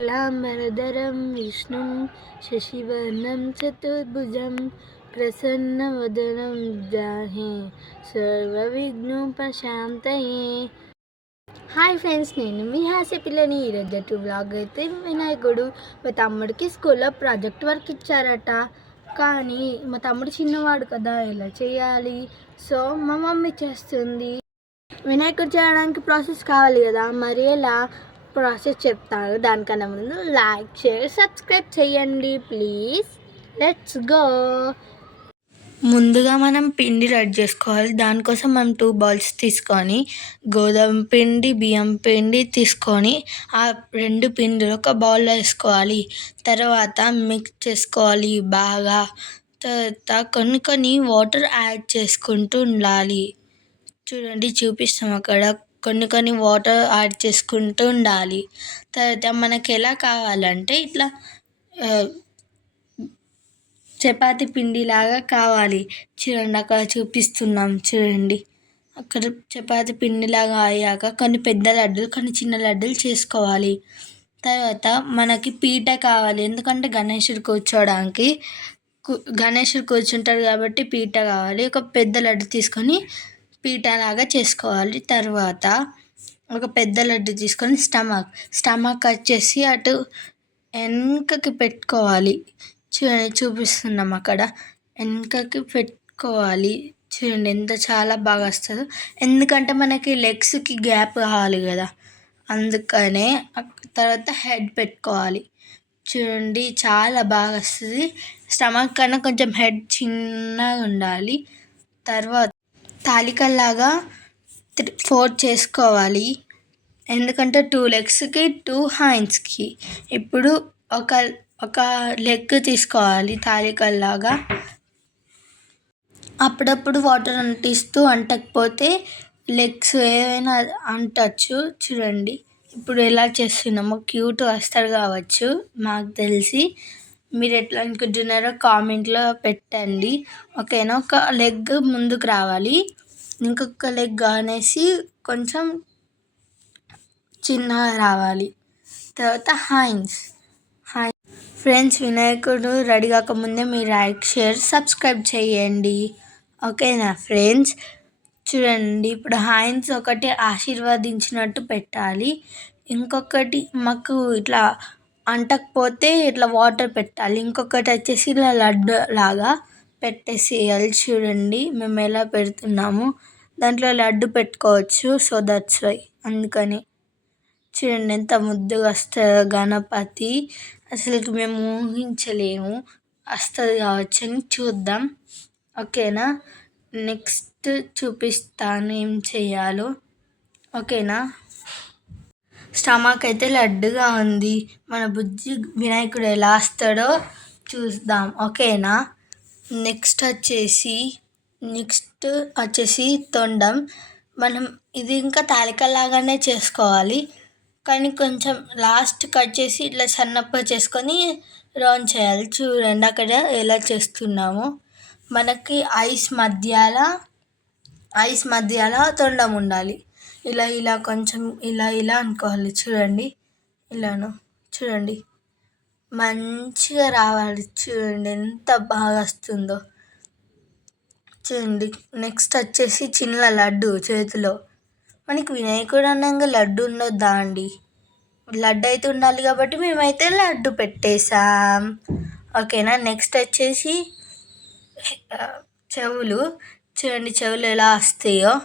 లాంబరధరం విష్ణుం శశివనం చతుర్భుజం ప్రసన్నవదనం జాహే సర్వవిఘ్నోపశాంతయే హాయ్ ఫ్రెండ్స్ నేను మీ హాస్య పిల్లని ఈరోజు బ్లాగ్ అయితే వినాయకుడు మా తమ్ముడికి స్కూల్లో ప్రాజెక్ట్ వర్క్ ఇచ్చారట. కానీ మా తమ్ముడు చిన్నవాడు కదా ఎలా చేయాలి? సో మా మమ్మీ చేస్తుంది. వినాయకుడు చేయడానికి ప్రాసెస్ కావాలి కదా మరి ఎలా? ప్రాసెస్ చెప్తాను దానికన్నా ముందు లైక్ షేర్ సబ్స్క్రైబ్ చేయండి ప్లీజ్. Let's go. ముందుగా మనం పిండి రెడీ చేసుకోవాలి. దానికోసం మనం టూ బౌల్స్ తీసుకొని గోధుమ పిండి బియ్యం పిండి తీసుకొని ఆ రెండు పిండిలు ఒక బౌల్లో వేసుకోవాలి. తర్వాత మిక్స్ చేసుకోవాలి బాగా. తర్వాత కొన్ని కొన్ని వాటర్ యాడ్ చేసుకుంటూ ఉండాలి. చూడండి చూపిస్తాం అక్కడ. కొన్ని కొన్ని వాటర్ యాడ్ చేసుకుంటూ ఉండాలి. తర్వాత మనకి ఎలా కావాలంటే ఇట్లా చపాతి పిండిలాగా కావాలి. చూడండి అక్కడ చూపిస్తున్నాం చూడండి. అక్కడ చపాతి పిండిలాగా అయ్యాక కొన్ని పెద్ద లడ్డూలు కొన్ని చిన్న లడ్డూలు చేసుకోవాలి. తర్వాత మనకి పీట కావాలి. ఎందుకంటే గణేశుడు కూర్చోవడానికి గణేశుడు కూర్చుంటాడు కాబట్టి పీట కావాలి. ఒక పెద్ద లడ్డు తీసుకొని పీఠాలాగా చేసుకోవాలి. తర్వాత ఒక పెద్ద లడ్డు తీసుకొని స్టమక్ స్టమక్ వచ్చేసి అటు వెనుకకి పెట్టుకోవాలి. చూడండి చూపిస్తున్నాం అక్కడ. వెనకకి పెట్టుకోవాలి. చూడండి ఎంత చాలా బాగా వస్తుందో. ఎందుకంటే మనకి లెగ్స్కి గ్యాప్ కావాలి కదా. అందుకనే తర్వాత హెడ్ పెట్టుకోవాలి. చూడండి చాలా బాగా వస్తుంది. స్టమక్ కన్నా కొంచెం హెడ్ చిన్నగా ఉండాలి. తర్వాత తాలికల్లాగా త్రీ ఫోర్ చేసుకోవాలి. ఎందుకంటే టూ లెగ్స్కి టూ హ్యాండ్స్కి ఇప్పుడు ఒక ఒక లెగ్ తీసుకోవాలి తాలికల్లాగా. అప్పుడప్పుడు వాటర్ అంటిస్తూ అంటకపోతే లెగ్స్ ఏవైనా అంటచ్చు. చూడండి. ఇప్పుడు ఎలా చేస్తున్నామో క్యూట్ వస్తారు కావచ్చు మాకు తెలిసి. మీరు ఎట్లా అనుకుంటున్నారో కామెంట్లో పెట్టండి. ఓకేనా? ఒక లెగ్ ముందుకు రావాలి. ఇంకొక లెగ్ అనేసి కొంచెం చిన్నగా రావాలి. తర్వాత హైన్స్ హాయ్ ఫ్రెండ్స్ వినాయకుడు రెడీ కాకముందే మీరు లైక్ షేర్ సబ్స్క్రైబ్ చేయండి. ఓకేనా ఫ్రెండ్స్ చూడండి ఇప్పుడు హాయిన్స్ ఒకటి ఆశీర్వదించినట్టు పెట్టాలి. ఇంకొకటి మాకు ఇట్లా అంటకపోతే ఇట్లా వాటర్ పెట్టాలి. ఇంకొకటి వచ్చేసి ఇలా లడ్డు లాగా. పెట్టేసేయాలి చూడండి మేము ఎలా పెడుతున్నాము. దాంట్లో లడ్డు పెట్టుకోవచ్చు సో దట్స్ వై అందుకని. చూడండి ఎంత ముద్దుగా వస్తుందో గణపతి. అసలు మేము ఊహించలేము. వస్తుంది కావచ్చు అని చూద్దాం. ఓకేనా? నెక్స్ట్ చూపిస్తాను ఏం చేయాలో. ఓకేనా? స్టమక్ అయితే లడ్డుగా ఉంది. మన బుజ్జి వినాయకుడు ఎలా వస్తాడో చూద్దాం. ఓకేనా? నెక్స్ట్ వచ్చేసి నెక్స్ట్ వచ్చేసి తొండం. మనం ఇది ఇంకా తాలికలాగానే చేసుకోవాలి. కానీ కొంచెం లాస్ట్ కట్ చేసి ఇట్లా సన్నప్ప చేసుకొని రౌండ్ చేయాలి. చూడండి అక్కడ ఎలా చేస్తున్నామో. మనకి ఐస్ మధ్యాల ఐస్ మధ్యాల తొండం ఉండాలి. ఇలా ఇలా కొంచెం ఇలా ఇలా అనుకోవాలి. చూడండి. ఇలాను. చూడండి. మంచిగా రావాలి. చూడండి ఎంత బాగా వస్తుందో. చూడండి నెక్స్ట్ వచ్చేసి చిన్న లడ్డు చేతిలో. మనకి వినాయకుడు అన్నాక లడ్డు ఉండొద్దా అండి? లడ్డు అయితే ఉండాలి కాబట్టి మేమైతే లడ్డు పెట్టేశాం. ఓకేనా? నెక్స్ట్ వచ్చేసి చెవులు. చూడండి చెవులు ఎలా వస్తాయో.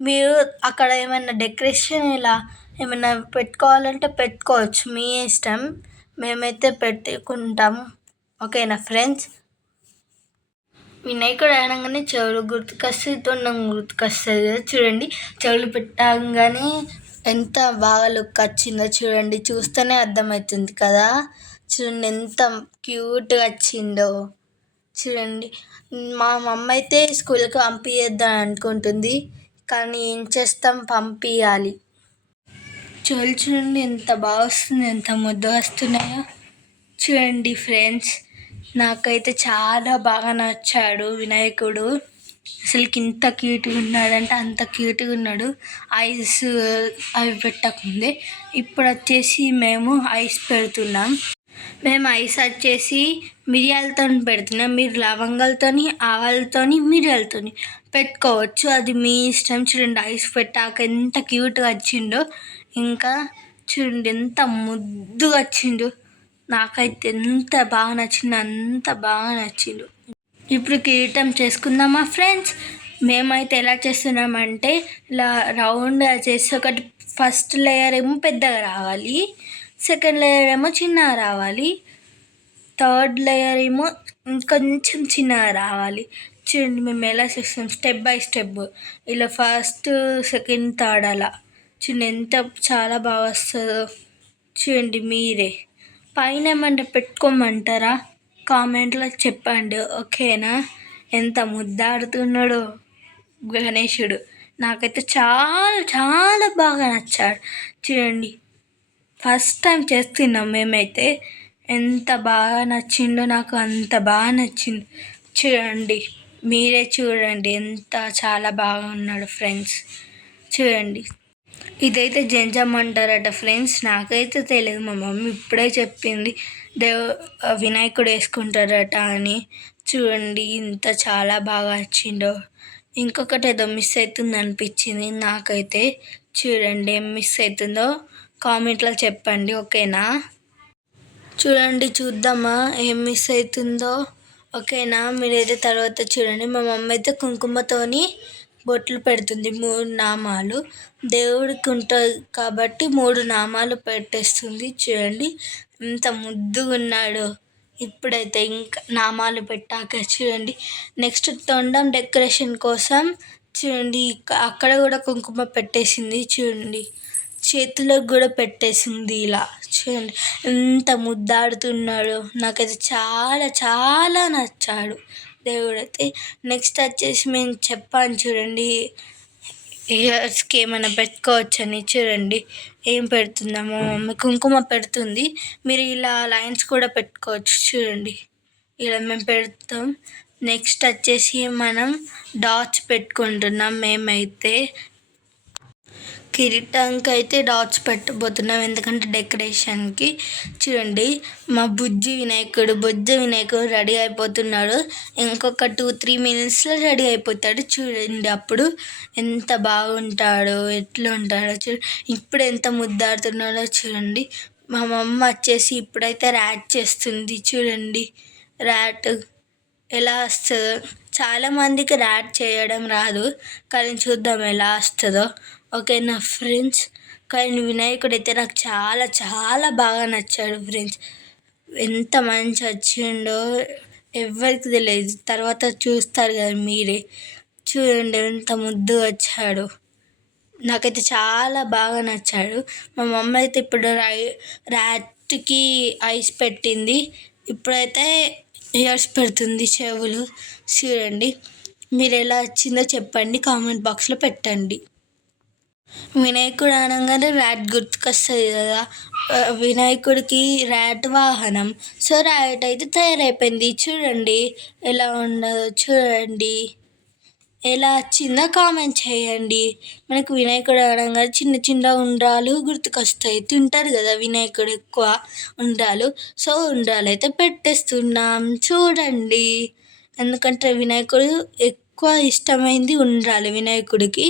మీరు అక్కడ ఏమైనా డెకరేషన్ ఇలా ఏమైనా పెట్టుకోవాలంటే పెట్టుకోవచ్చు. మీ ఇష్టం. మేమైతే పెట్టుకుంటాము. ఓకేనా ఫ్రెండ్స్? వినాయకుడు అనగానే చెవులు గుర్తుకొస్తుంది తొండం గుర్తుకొస్తుంది కదా చూడండి. చెవులు పెట్టగానే ఎంత బాగా లుక్ వచ్చిందో చూడండి. చూస్తేనే అర్థమవుతుంది కదా. చూడండి ఎంత క్యూట్గా వచ్చిందో. చూడండి. మా మమ్మ అయితే స్కూల్కి పంపించేద్దాం అనుకుంటుంది కానీ ఏం చేస్తాం? పంపించాలి చెవులు చూడండి ఎంత బాగా వస్తుంది ఎంత ముద్దు వస్తున్నాయో. చూడండి ఫ్రెండ్స్ నాకైతే చాలా బాగా నచ్చాడు వినాయకుడు. అసలుకి ఇంత క్యూట్గా ఉన్నాడంటే అంత క్యూట్గా ఉన్నాడు. ఐస్ అవి పెట్టకముందే. ఇప్పుడు వచ్చేసి మేము ఐస్ పెడుతున్నాం. మేము ఐస్ వచ్చేసి మిరియాలతో పెడుతున్నాం. మీరు లవంగాలతోని ఆవాలతోని మిరియాలతో పెట్టుకోవచ్చు. అది మీ ఇష్టం. చూడండి ఐస్ పెట్టాక ఎంత క్యూట్గా వచ్చిండో. ఇంకా చూడండి ఎంత ముద్దుగా వచ్చిండు. నాకైతే ఎంత బాగా నచ్చిందో అంత బాగా నచ్చిండు. ఇప్పుడు కిరీటం చేసుకుందామా ఫ్రెండ్స్? మేమైతే ఎలా చేస్తున్నామంటే ఇలా రౌండ్గా చేసి ఒకటి ఫస్ట్ లేయర్ ఏమో పెద్దగా రావాలి సెకండ్ లేయర్ ఏమో చిన్నగా రావాలి థర్డ్ లేయర్ ఏమో ఇంకొంచెం చిన్నగా రావాలి. చూడండి మేము ఎలా చేస్తాం స్టెప్ బై స్టెప్. ఇలా ఫస్ట్ సెకండ్ థర్డ్ అలా. చూడండి ఎంత చాలా బాగా వస్తుందో. చూడండి మీరే. పైన ఏమంటే పెట్టుకోమంటారా? కామెంట్లో చెప్పండి ఓకేనా? ఎంత ముద్దాడుతున్నాడో గణేశుడు. నాకైతే చాలా చాలా బాగా నచ్చాడు. చూడండి ఫస్ట్ టైం చేస్తున్నాం మేమైతే. ఎంత బాగా నచ్చిందో నాకు అంత బాగా నచ్చింది. చూడండి మీరే చూడండి ఎంత చాలా బాగా ఉన్నాడు ఫ్రెండ్స్. చూడండి. ఇదైతే జంజం అంటారట ఫ్రెండ్స్. నాకైతే తెలియదు మా మమ్మీ ఇప్పుడే చెప్పింది. దేవ వినాయకుడు వేసుకుంటారట అని. చూడండి ఇంత చాలా బాగా వచ్చిండో ఇంకొకటి ఏదో మిస్ అవుతుంది అనిపించింది నాకైతే. చూడండి ఏం మిస్ అవుతుందో కామెంట్లో చెప్పండి ఓకేనా? చూడండి చూద్దామా ఏం మిస్ అవుతుందో. ఓకేనా? మీరైతే తర్వాత చూడండి. మా మమ్మీ అయితే కుంకుమతోని బొట్లు పెడుతుంది. మూడు నామాలు. దేవుడికి ఉంటుంది కాబట్టి మూడు నామాలు పెట్టేస్తుంది. చూడండి. ఎంత ముద్దుగా ఉన్నాడో ఇప్పుడైతే ఇంకా నామాలు పెట్టాక చూడండి. నెక్స్ట్ తొండం డెకరేషన్ కోసం చూడండి. అక్కడ కూడా కుంకుమ పెట్టేసింది చూడండి. చేతులకు కూడా పెట్టేసింది ఇలా చూడండి. ఎంత ముద్దాడుతున్నాడో. నాకైతే చాలా చాలా నచ్చాడు. దేవుడైతే నెక్స్ట్ వచ్చేసి మేము చెప్పాను చూడండి. ఇయర్స్కి ఏమైనా పెట్టుకోవచ్చని చూడండి. ఏం పెడుతుందామో మమ్మీ కుంకుమ పెడుతుంది. మీరు ఇలా లైన్స్ కూడా పెట్టుకోవచ్చు చూడండి. ఇలా మేము పెడతాం. నెక్స్ట్ వచ్చేసి మనం డాట్స్ పెట్టుకుంటున్నాం మేమైతే. కిరీటంకి అయితే డాట్స్ పెట్టబోతున్నాం. ఎందుకంటే డెకరేషన్కి చూడండి మా బుజ్జి వినాయకుడు బుజ్జ వినాయకుడు రెడీ అయిపోతున్నాడు. ఇంకొక టూ త్రీ మినిట్స్లో రెడీ అయిపోతాడు. చూడండి అప్పుడు ఎంత బాగుంటాడో ఎట్లా ఉంటాడో చూ ఇప్పుడు ఎంత ముద్దాడుతున్నాడో చూడండి. మా మమ్మ వచ్చేసి ఇప్పుడైతే ర్యాట్ చేస్తుంది చూడండి. ర్యాట్ ఎలా వస్తుందో. చాలామందికి ర్యాట్ చేయడం రాదు కానీ చూద్దాం ఎలా వస్తుందో. ఓకే నా ఫ్రెండ్స్. కానీ వినాయకుడు అయితే నాకు చాలా చాలా బాగా నచ్చాడు ఫ్రెండ్స్. ఎంత మంచి వచ్చిండో ఎవరికి తెలియదు. తర్వాత చూస్తారు కదా మీరే. చూడండి ఎంత ముద్దు వచ్చాడు. నాకైతే చాలా బాగా నచ్చాడు. మా మమ్మ అయితే ఇప్పుడు రై ర్యాట్కి ఐస్ పెట్టింది. ఇప్పుడైతే ఇయర్స్ పెడుతుంది చెవులు. చూడండి. మీరు ఎలా వచ్చిందో చెప్పండి. కామెంట్ బాక్స్లో పెట్టండి. వినాయకుడు అనగానే ర్యాట్ గుర్తుకొస్తుంది కదా. వినాయకుడికి ర్యాట్ వాహనం. సో ర్యాట్ అయితే తయారైపోయింది. చూడండి ఎలా ఉండదో చూడండి. ఎలా వచ్చిందో కామెంట్ చేయండి. మనకు వినాయకుడు అనగా చిన్న చిన్న ఉండ్రాలు గుర్తుకొస్తాయి. తింటారు కదా వినాయకుడు ఎక్కువ ఉండ్రాలు. సో ఉండ్రాలు అయితే పెట్టేస్తున్నాం. చూడండి. ఎందుకంటే వినాయకుడు ఎక్కువ ఇష్టమైంది ఉండ్రాలు వినాయకుడికి.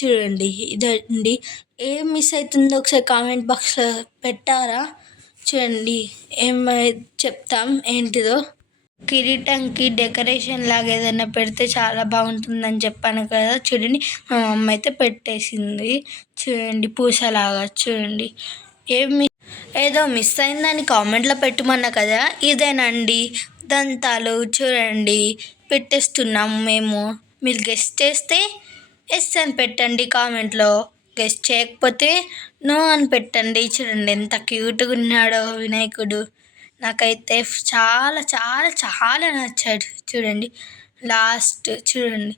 చూడండి. ఇదండి. ఏం మిస్ అవుతుందో ఒకసారి కామెంట్ బాక్స్లో పెట్టారా? చూడండి. ఏమై చెప్తాం? ఏంటిదో? కిరీటంకి డెకరేషన్ లాగా ఏదైనా పెడితే చాలా బాగుంటుందని చెప్పాను కదా. చూడండి. మా మమ్మ అయితే పెట్టేసింది. చూడండి. పూసలాగా చూడండి. ఏం ఏదో మిస్ అయిందని కామెంట్లో పెట్టమన్నా కదా? ఇదేనండి. దంతాలు చూడండి. పెట్టేస్తున్నాము మేము. మీరు గెస్ట్ చేస్తే ఎస్ అని పెట్టండి కామెంట్లో. గెస్ చేయకపోతే నో అని పెట్టండి. చూడండి ఎంత క్యూట్గా ఉన్నాడో వినాయకుడు. నాకైతే చాలా చాలా చాలా నచ్చాడు. చూడండి లాస్ట్ చూడండి.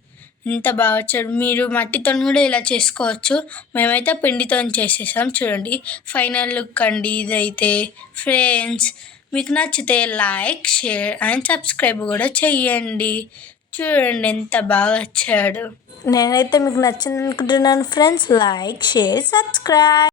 ఎంత బాగా వచ్చాడు. మీరు మట్టితో కూడా ఇలా చేసుకోవచ్చు. మేమైతే పిండితో చేసేసాం. చూడండి ఫైనల్ లుక్ అండి ఇదైతే. ఫ్రెండ్స్ మీకు నచ్చితే లైక్ షేర్ అండ్ సబ్స్క్రైబ్ కూడా చెయ్యండి చూడండి ఎంత బాగా వచ్చాడు. నేనైతే మీకు నచ్చింది అనుకుంటున్నాను ఫ్రెండ్స్ లైక్ షేర్ సబ్స్క్రైబ్